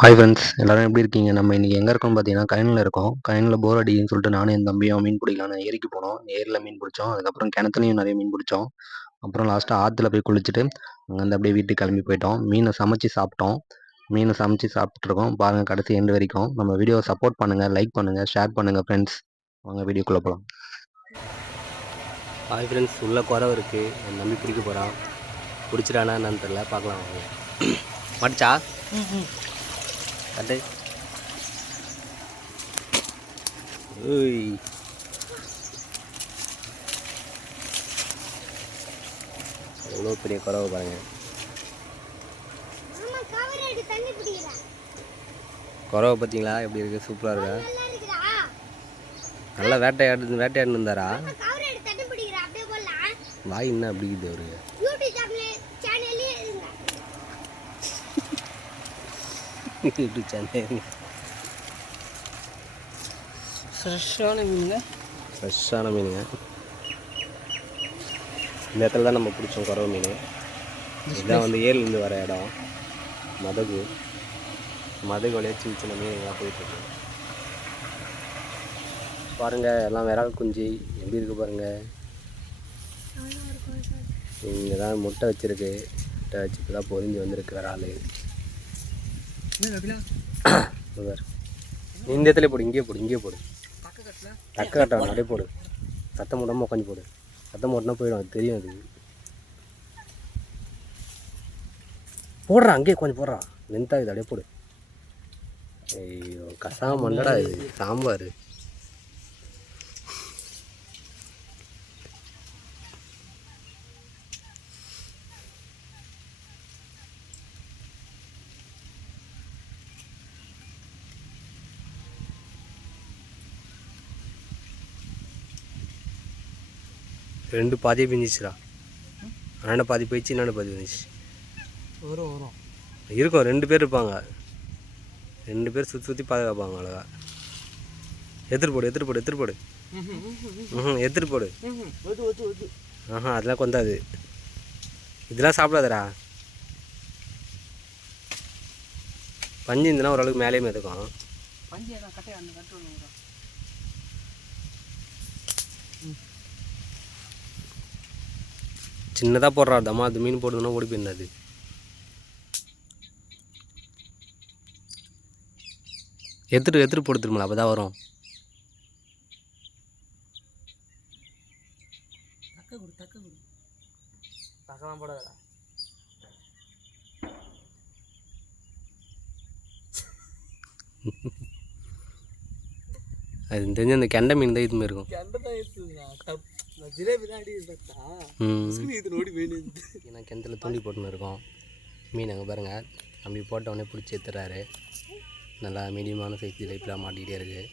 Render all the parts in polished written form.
Hi friends எல்லாரும் எப்படி இருக்கீங்க? நம்ம இன்றைக்கி எங்கே இருக்கோம்னு பார்த்தீங்கன்னா, கயனில் இருக்கோம். கயனில் போர் அடிக்குதுன்னு சொல்லிட்டு நானும் என் தம்பியும் மீன் பிடிக்கலான்னு ஏரிக்கு போனோம். ஏரியில் மீன் பிடிச்சோம். அதுக்கப்புறம் கிணத்துலையும் நிறைய மீன் பிடிச்சோம். அப்புறம் லாஸ்ட்டாக ஆற்றுல போய் குளிச்சுட்டு அங்கேருந்து அப்படியே வீட்டுக்கு கிளம்பி போயிட்டோம். மீனை சமைச்சு சாப்பிட்டோம். மீனை சமைச்சு சாப்பிட்ருக்கோம். பாருங்கள் கடைசி எண்டு வரைக்கும். நம்ம வீடியோவை சப்போர்ட் பண்ணுங்கள், லைக் பண்ணுங்கள், ஷேர் பண்ணுங்கள் ஃப்ரெண்ட்ஸ். வாங்க வீடியோக்குள்ளே போகலாம். ஹாய் ஃப்ரெண்ட்ஸ், உள்ளே குறவை இருக்குது. என் தம்பி பிடிக்க போகிறான். பிடிச்சிட்டானா என்னன்னு தெரில, பார்க்கலாம் வாங்க. மாட்டிச்சா? கட்டு. ஓய், எவ்வளோ பெரிய குறவை பாருங்க. குறவை பார்த்தீங்களா எப்படி இருக்குது? சூப்பராக இருக்கா? நல்லா வேட்டையாடுன்னு இருந்தாரா? வாய் என்ன அப்படி இருக்குது அவருக்கு? YouTube channel. ஃப்ரெஷ்ஷான மீனுங்க. இந்த இடத்துல தான் நம்ம பிடிச்சோம் குறவை மீன். இதுதான் வந்து ஏரிலேருந்து வர இடம். மதகு வழியாக சின்ன சின்ன மீன்லாம் போயிட்டுருக்கு. பாருங்கள், எல்லாம் விரால் குஞ்சு எப்படி இருக்குது பாருங்கள். இங்கே தான் முட்டை வச்சுருக்கு. முட்டை வச்சு இப்போ தான் பொறிஞ்சு வந்திருக்கு விரால். இந்த இடத்துல போடு, இங்கே போடு. தக்க கட்ட அப்படியே போடு. சத்தம் மூடாமல் உட்காந்து போடு. சத்தம் மூட்டினா போயிடும், அது தெரியும். அது போடுறான், அங்கேயே கொஞ்சம் போடுறான். வெந்தா இது அப்படியே போடு. ஐயோ, கசாம மண்டடா இது சாம்பார். ரெண்டு பாதியே பிஞ்சிச்சுடா. அண்ணாண்ட பாதி போயிடுச்சு, என்னென்ன பாதி பிஞ்சிச்சு. வரும் இருக்கும். 2 பேர் இருப்பாங்க. 2 பேர் சுற்றி பாதுகாப்பாங்க. அழகா எடுத்துட்டு போடு. அதெல்லாம் கொண்டாது. இதெல்லாம் சாப்பிடாதடா. பஞ்சு இருந்துன்னா ஓரளவுக்கு மேலேயே மிதக்கும். சின்னதாக போடுறா தம்மா. அது மீன் போடுதுன்னா ஓடி போயிருந்தாது. எடுத்துட்டு போட்டு திரும்பல, அப்போ தான் வரும். அது தெரிஞ்ச அந்த கெண்டை மீன் தான் இதுமே இருக்கும். நான் கிணத்துல தூண்டி போட்டுன்னு இருக்கோம். மீன் அங்கே பாருங்கள், தம்பி போட்டவொடனே பிடிச்சி எடுத்துறாரு. நல்லா மீடியமான சைஸ் லைஃப்லாம் மாட்டிக்கிட்டே இருக்குது.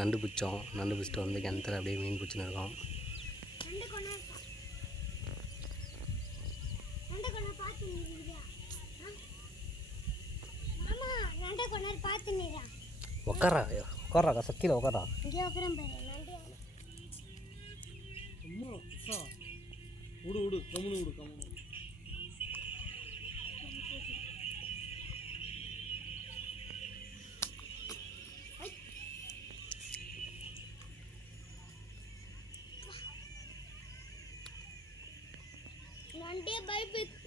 நண்டு பிடிச்சிட்டு வந்து கிணத்துல அப்படியே மீன் பிடிச்சின்னு இருக்கோம். உக்காரா சக்கில உக்காரா.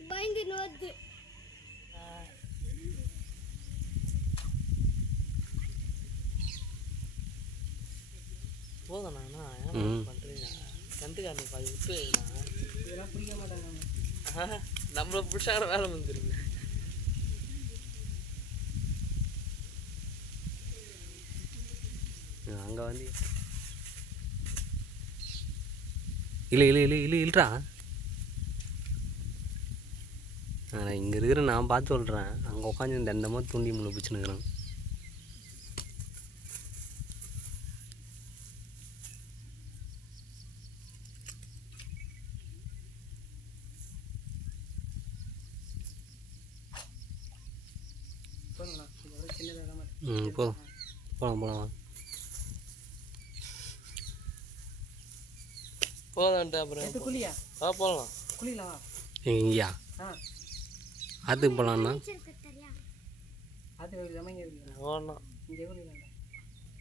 பயந்து வருது. போதும் பண்ணுறீங்க கண்டுக்காரங்க பாதி விட்டு இதெல்லாம் பிடிக்க மாட்டாங்க. நம்மளை பிடிச்சாங்க வேலை வந்துருங்க. அங்கே வந்து இல்லைடா. நான் இங்கே இருக்கிற நான் பார்த்து சொல்கிறேன். அங்கே உட்காந்து தண்டமாக தூண்டி முள்ளை பிடிச்சின்னுக்குறேன். போகலாம் போதான்ட்டு அப்புறம் போகலாம். எங்கேயா ஆற்றுக்கு போகலான்னா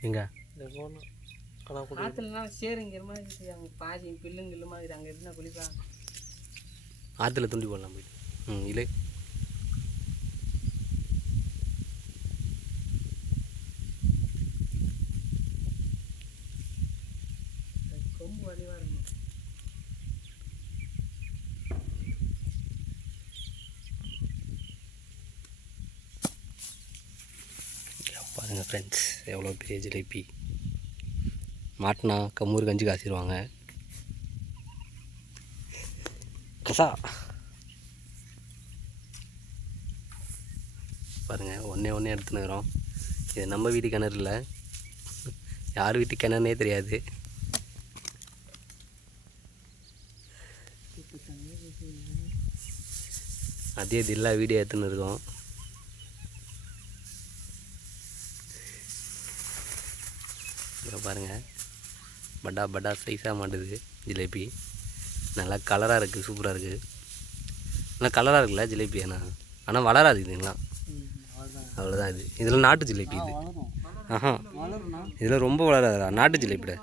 எங்க ஆற்றுல தூண்டி போடலாம் போயிட்டு. இல்லை ரொம்ப வலிவாக இருக்கும். பாருங்கள் ஃப்ரெண்ட்ஸ், எவ்வளோ பெரிய ஜிலேபி. மாட்டினா கம்மூர் கஞ்சி காசிடுவாங்க. கசா பாருங்கள், ஒன்றே எடுத்துன்னு இருக்கிறோம். இது நம்ம வீட்டு கிணறு இல்லை, யார் வீட்டு கிணறுனே தெரியாது. அதே தில்லா வீடியோ எடுத்துன்னு இருக்கோம். இங்கே பாருங்கள், பட்டா சைஸாக மாட்டுது ஜிலேபி. நல்லா கலராக இருக்குது, சூப்பராக இருக்குது. நல்லா கலராக இருக்குல்ல ஜிலேபி. ஆனால் வளராது இதுங்களாம், அவ்வளோதான். இதில் நாட்டு ஜிலேபி இது. இதில் ரொம்ப வளராதா, நாட்டு ஜிலேபிட.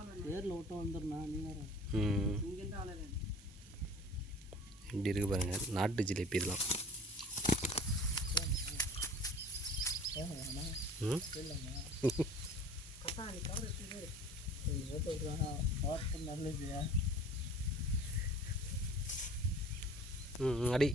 இப்படி இருக்குது பாருங்கள், நாட்டு ஜிலேபி இதெல்லாம். அடி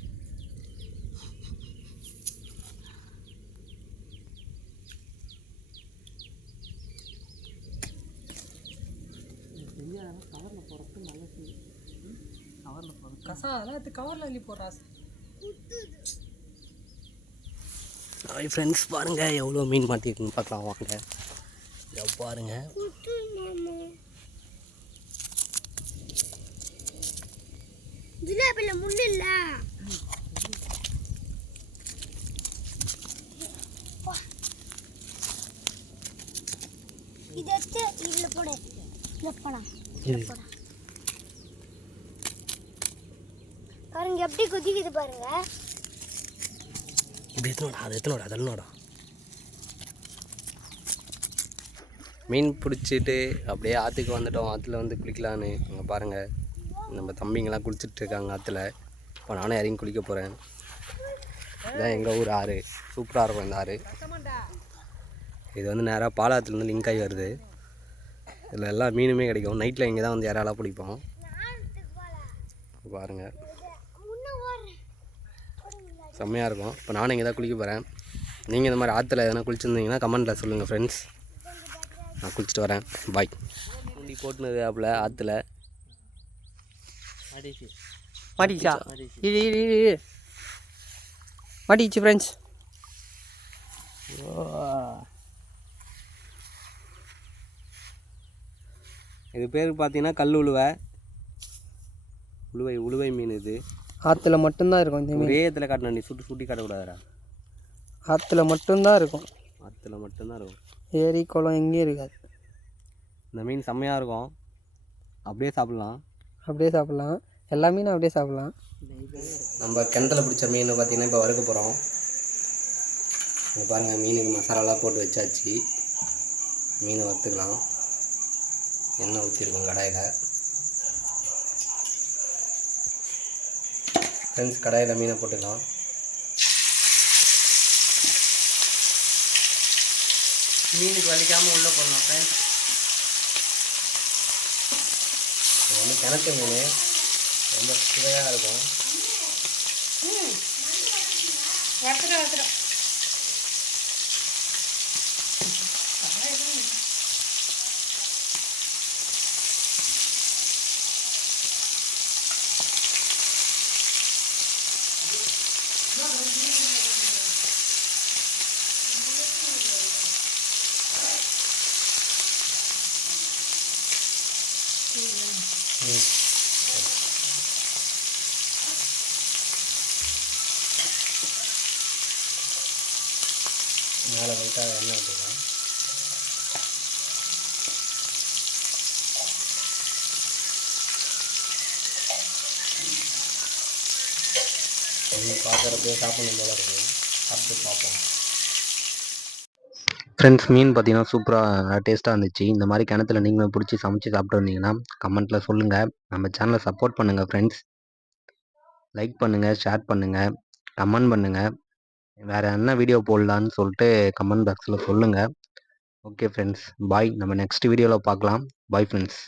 ஹாய் ஃப்ரெண்ட்ஸ், பாருங்கள் எவ்வளோ மீன் மாட்டிருக்குன்னு பார்க்கலாம் வாங்க. பாருங்கள், ஜிலேபில முள்ளு இல்ல. இது எடுத்து இதுல போடு. இதுல போடா. பாருங்க எப்படி குதிக்குது பாருங்க. இப்படி எத்தனோட அதெல்லாம் மீன் பிடிச்சிட்டு அப்படியே ஆற்றுக்கு வந்துட்டோம். ஆற்றுல வந்து குளிக்கலான்னு அங்கே பாருங்கள், நம்ம தம்பிங்கெல்லாம் குளிச்சுட்டு இருக்காங்க ஆற்றுல. இப்போ நானும் இறங்கி குளிக்க போகிறேன். இதுதான் எங்கள் ஊர் ஆறு, சூப்பராக இருக்கும் இந்த ஆறு. இது வந்து நேராக பாலாத்துலேருந்து லிங்க் ஆகி வருது. இதில் எல்லா மீனுமே கிடைக்கும். நைட்டில் இங்கே தான் வந்து இறாலாம் பிடிப்போம். பாருங்கள், செம்மையாக இருக்கும். இப்போ நானும் இங்கே தான் குளிக்க போகிறேன். நீங்கள் இந்த மாதிரி ஆற்றுல எதனா குளிச்சுருந்தீங்கன்னா கமெண்ட்டில் சொல்லுங்கள் ஃப்ரெண்ட்ஸ். நான் குளிச்சுட்டு வரேன், பாய். தூண்டி போட்டுனது அப்பல ஆற்றுல மாட்டிச்சா? மாட்டிச்சு ஃப்ரெண்ட்ஸ். இது பேர் பார்த்தீங்கன்னா கல் உளுவை மீன். இது ஆற்றுல மட்டும்தான் இருக்கும் இந்த மீன். ஒரே இடத்துல காட்டணும், நீ சுட்டி காட்டக்கூடாதுடா. ஆற்றுல மட்டும்தான் இருக்கும். ஆற்றுல மட்டும்தான் இருக்கும், ஏரி குளம் எங்கேயும் இருக்காது. இந்த மீன் செம்மையாக இருக்கும். அப்படியே சாப்பிட்லாம். எல்லா மீனும் அப்படியே சாப்பிட்லாம். நம்ம கிணத்துல பிடிச்ச மீன் பார்த்திங்கன்னா இப்போ வறுக்க போகிறோம். இங்கே பாருங்கள், மீனுக்கு மசாலாலாம் போட்டு வச்சாச்சு. மீனை வறுத்துக்கலாம். எண்ணெய் ஊற்றிருக்கோம் கடாயில். ஃப்ரெண்ட்ஸ், கடாயில் மீனை போட்டுக்கலாம். மீனுக்கு வலிக்காமல் உள்ளே போடணும் ஃப்ரெண்ட்ஸ். இது வந்து கிணத்து மீன், ரொம்ப சுவையாக இருக்கும். மேலே லைட்டாக எண்ணெய் ஊற்றிக்கலாம். பார்க்குறப்பே சாப்பிடணும் போல இருக்குது. சாப்பிட்டு பார்ப்போம். ஃப்ரெண்ட்ஸ் மீன் பார்த்தீங்கன்னா சூப்பராக டேஸ்ட்டாக இருந்துச்சு. இந்த மாதிரி கிணத்துல நீங்களும் பிடிச்சி சமைச்சு சாப்பிட்டு வந்தீங்கன்னா கமெண்ட்டில் சொல்லுங்கள். நம்ம சேனலை சப்போர்ட் பண்ணுங்கள் ஃப்ரெண்ட்ஸ். லைக் பண்ணுங்கள், ஷேர் பண்ணுங்கள், கமெண்ட் பண்ணுங்கள். வேறு என்ன வீடியோ போடலான்னு சொல்லிட்டு கமெண்ட் பாக்ஸில் சொல்லுங்கள். ஓகே ஃப்ரெண்ட்ஸ், பாய். நம்ம நெக்ஸ்ட் வீடியோவில் பார்க்கலாம். Bye friends.